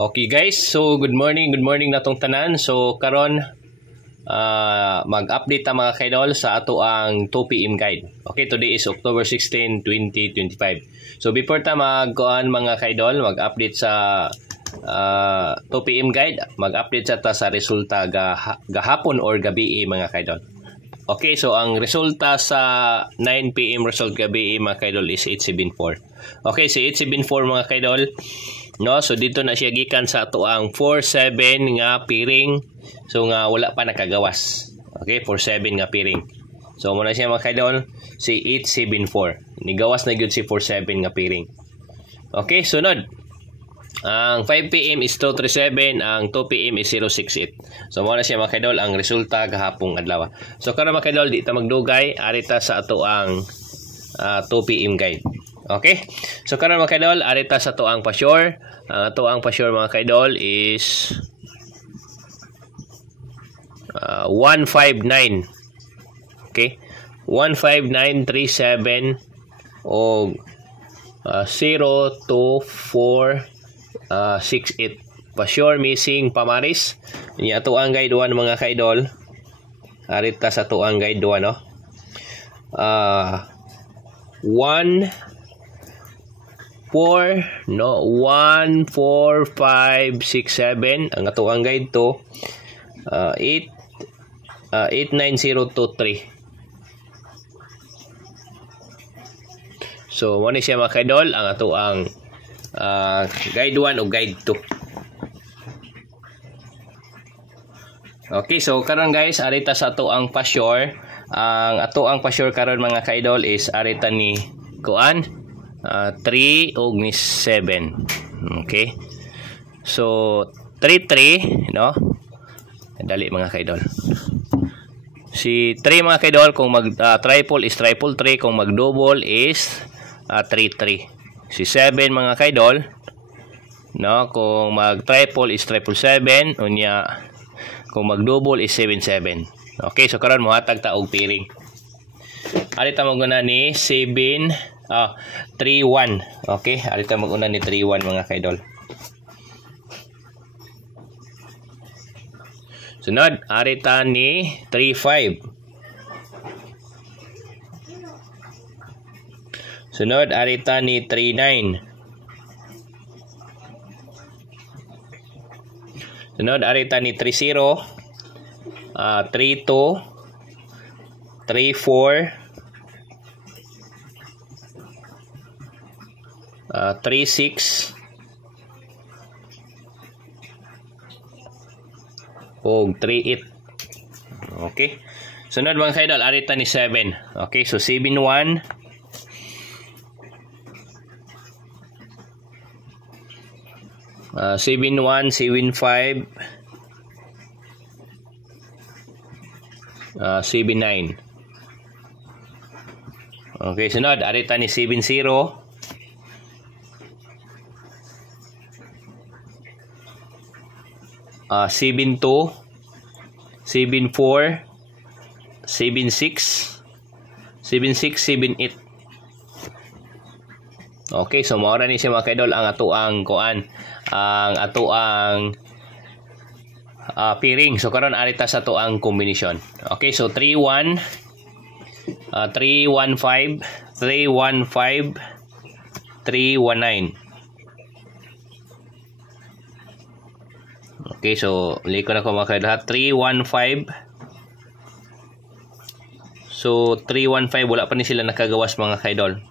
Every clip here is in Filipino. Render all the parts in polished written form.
Okay guys, so good morning natong tanan. So karon mag-update ta mga kaidol sa ato ang 2 PM guide. Okay, today is October 16, 2025. So before ta magkuan mga kaidol, mag-update sa 2 PM guide, mag-update sa resulta gahapon or gabi mga kaidol. Okay, so ang resulta sa 9 PM result gabi mga kaidol is 874. Okay, si 874 mga kaidol. No, so dito na siya gikan sa ato ang 47 nga piring. So nga wala pa nakagawas. Okay, 47 nga piring. So muna siya mga kaidol, si 874. Nigawas na gyud si 47 nga piring. Okay, sunod. Ang 5 PM is 237, ang 2 PM is 068. So muna siya mga kaidol ang resulta gahapong adlaw. So karon mga kaidol, di ta magdugay, arita sa ato ang 2 PM guide. Okay? So karon mga kaidol, arita sa ato ang pa-sure. Ang ato ang pa-sure mga kaidol is 159. Okay? 15937 o 02468. Pa-sure missing pamaris. Nya ato ang guide 1 mga kaidol. Arita sa ato ang guide 1 no. 14567 ang ato ang guide to 89023. So mo ni siya mga kaidol ang ato ang guide 1 o guide 2. Okay, so karon guys, arita sa ato ang pa-sure. Ang ato ang pa-sure karon mga kaidol is arita ni kuan 3 ug ni 7. Okay, so 3 no, dali mga kaidol. Si 3 mga kaidol kung mag triple is triple 3, kung mag double is 3. Si 7 mga kaidol no, kung mag triple is triple 7, unya kung mag double is 77. Okay, so karon mohatag ta og piring. Arita maguna ni 31. Okay, arita maguna ni 31 mga kaidol. Sunod, arita ni 35. Sunod, arita ni 39. Sunod, arita ni 30, 32, 34, 36 o 38. Okay, sunod mga kaidol, arita ni 7. Okay, so 71, 71, 75, 79. Okay, sunod, arita ni 70, 72, 74, 76, 78. Okay, so maura ni siya mga kaidol ang ato ang kuan, ang ato ang piring. So karon arita sa ato ang combination. Okay, so 31, 315, 315, 319. Okay, so liko na ko mga kaidol, 315. So 315 wala pa ni sila nakagawas mga kaidol.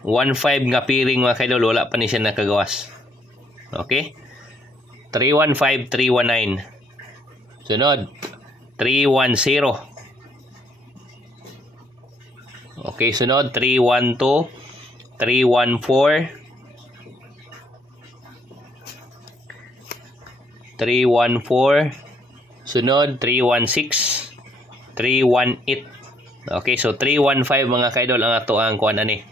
15 nga piring mga kaidol, wala pa ni siya nakagawas. Okay, 315, 319. Sunod, 310. Okay, sunod 312, 314, 314, sunod 316, 318. Okay, so 315 mga kaidol ang ato ang kuan ani.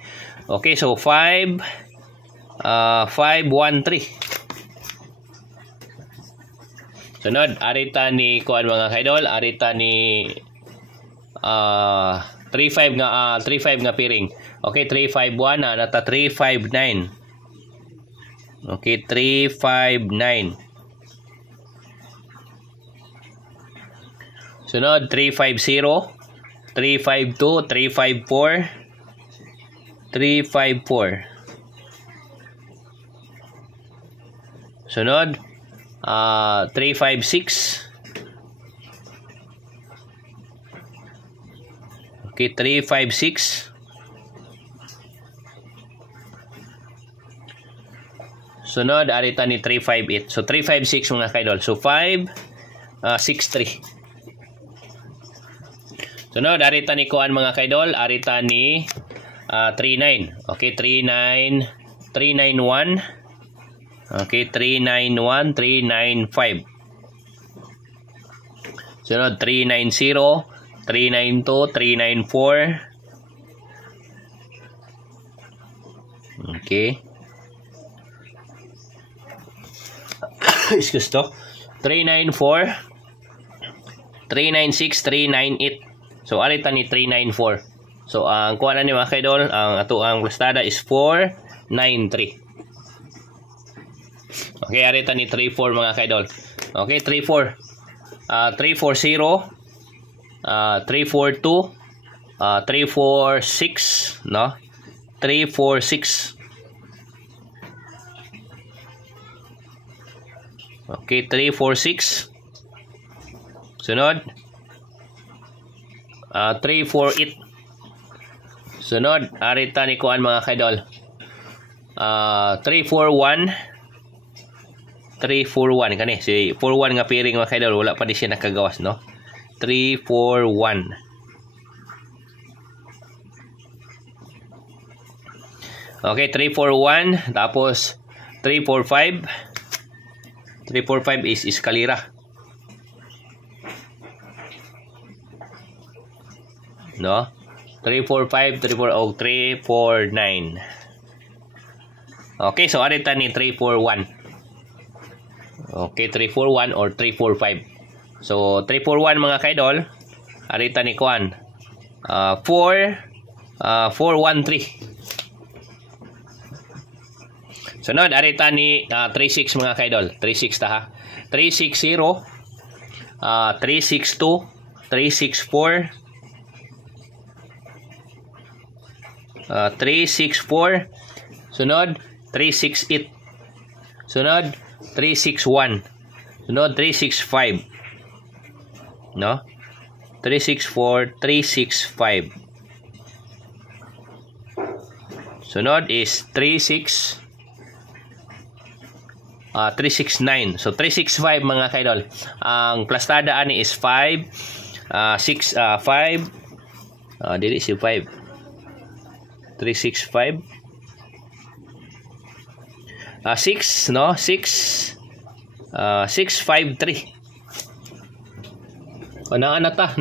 Okay, so 513. Sunod, arita ni kuan mga kaidol, arita ni 35 nga piring. Okay, 351 na nata 359. Okay, 359. Sunod, 350, 352, 354, 354. Sunod, 356. Okay, 356. Sunod, arita ni 358. So, 356 mga kaidol. So, 563. Sunod, arita ni kuan mga kaidol. Arita ni 39. Okay, 39, 391. Okay, 391, 395. Sunod, 390, 392, 394. Okay. Excuse to. 394, 396, 398. So, arita ni 394. So, ang kuha na ni mga kaidol, ang ato ang plastada is 493. Okay, arita ni 34 mga kaidol. Okay, 34. 340, 342, 346, no? 346. Okay, 346. Sunod, 348. Sunod, arita ni kuan mga kaidol. 341. 341 kani. Si 41 nga piring mga kaidol, wala pa di siya nakagawas, no? 341. Okay, 341. Tapos, 345. 345 is eskalera. No? 345, 349. Okay, so arita ni 341. Okay, 341 or 345. So, 341 mga kaidol, arita ni kuan. 413. Sunod, arita ni 36 mga kaidol. 36 ta ha. 360, 362, 364, 364. Sunod, 368. Sunod, 361. Sunod, 365. No? 364, 365. Sunod is 369. So, 365 mga kaidol. Ang plastada ani is 5. 5. Dili si 5. 365. 6, no? 6. 653. Naanata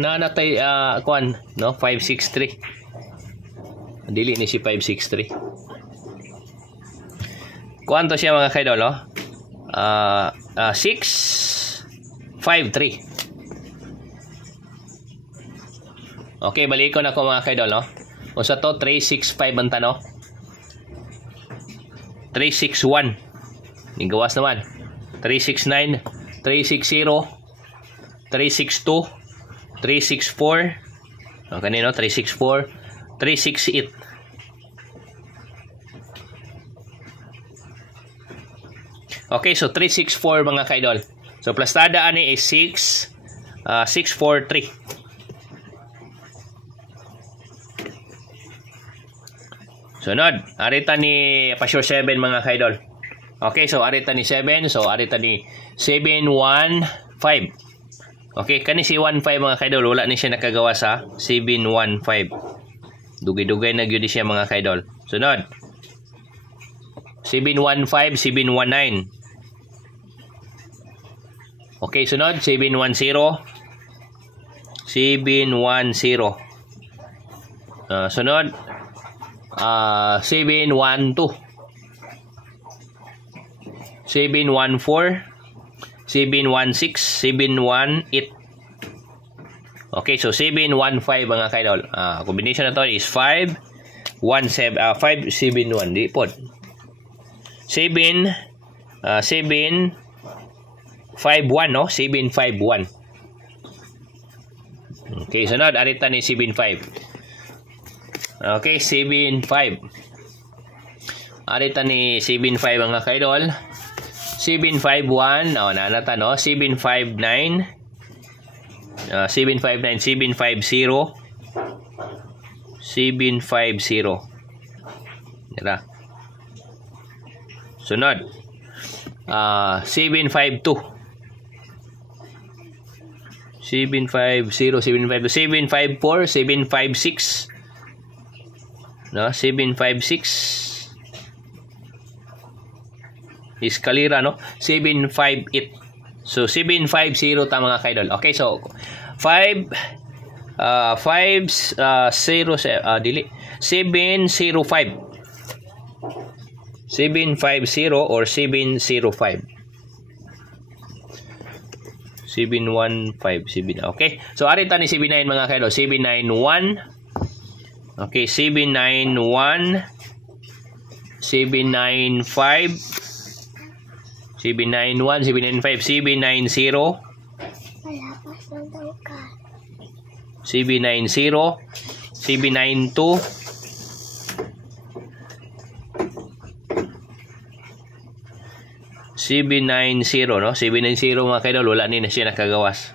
kuan, no? 563. Dili ni si 563. Kuanto siya mga kaidol, no? 653. Okay, balikon ako mga kaidol, no? Usa to 365 ang tano. 361. Nigawas naman. 369, 360, 362, 364. Kanino 364, 368. Okay, so 364 mga kaidol. So plastada ani is 643. Sunod, arita ni Pasure 7 mga kaidol. Okay, so arita ni 7. So arita ni 715. Okay, kani si 15 mga kaidol, wala ni siya nakagawa sa 715. Dugay-dugay na gyud siya mga kaidol. Sunod, 715, 719. Okay, sunod 710. 710. Sunod 712. 714, 716, 718. Okay, so 715 mga kaidol. Combination na to is 571. Di po. 7 751, no? 751. Okay, sunod, arita ni 75. Okay, 75. Arita ni 75 mga kaidol. 751, nanata, no? 759. 759, 750. 750. Dira. Sunod. 752. 750, 752, 754, 756. No, 756. Escalera, no? 758. So 750 ta mga kaidol. Okay, so 705 750 or 705. 715. Okay. So arita ni 79 mga kaidol. 791. Okay, 791. 795. 791, 795, 790. 790, 792. 790, no? 790 mga kaidol, wala ni na siya nakagawas.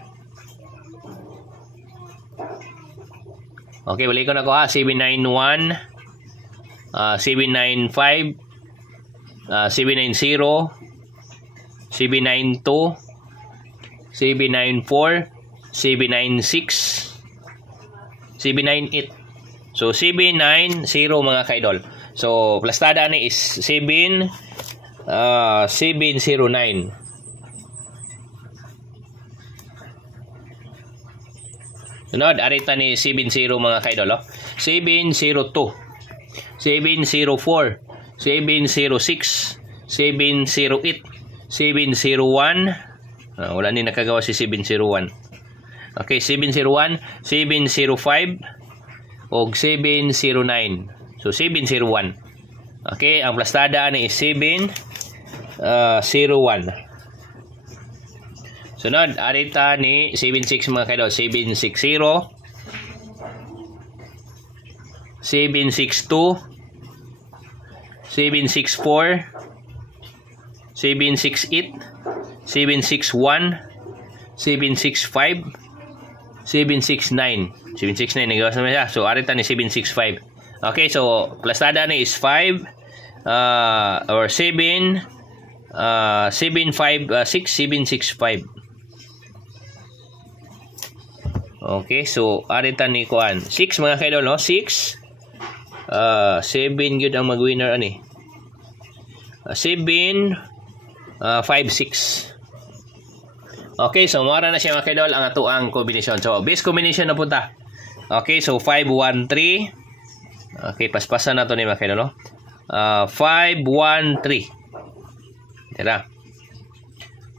Okay, balik ko na ko ha. 791, 795, 790, 792, 794, 796, 798. So 790 mga kaidol. So plastada ni is 709. Sunod, arita ni 70 mga kaidol. 702, 704, 706, 708, 701. Wala ni nakagawa si 701. Okay, 701, 705, o 709. So 701. Okay, ang plastada ni is 701. Sunod, arita ni 76 mga kaidol. 760, 762, 764, 768, 761, 765, 769. 769 nagawas naman siya. So arita ni 765. Okay, so plastada ni is 5 or 7 756, 765. Okay, so arita ni kuan 6 mga kaidol, no? 6 7 gyud ang mag-winner ani. 7 5-6. Okay, so mara na siya mga kaidol ang ato ang combination. So base combination na punta. Okay, so 5-1-3. Okay, paspasan na to ni mga kaidol, no? 5-1-3. Tira.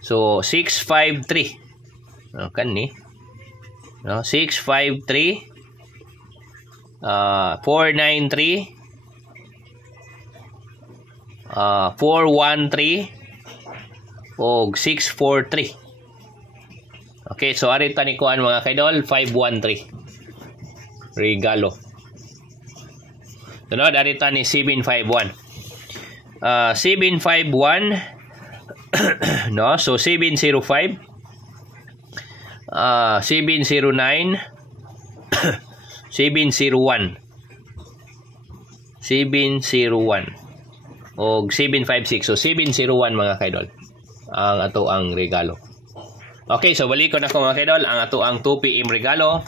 So 6-5-3. Kan ni. No, 6-5-3. 4-9-3. 4-1-3. O 6-4-3. Okay, so arita ni kuan mga kaidol, 5-1-3. Regalo. Sunod, arita ni 7-5-1. 7-5-1. No, so 7-0-5. 7-0-9. 7-0-1. 7-0-1. O 7-5-6. So 7-0-1 mga kaidol. Ang ato ang regalo. Okay, so balik ko na ko mga kaidol ang ato ang 2 PM regalo.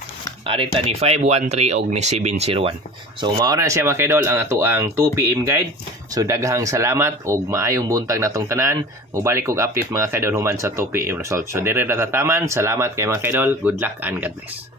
Arita ni 5-1-3 og ni 7-0-1. So mao na siya mga kaidol ang ato ang 2 PM guide. So daghang salamat og maayong buntag natong tanan. Ug balik og update mga kaidol human sa 2 PM result. So dire na tataman. Salamat kay mga kaidol. Good luck and God bless.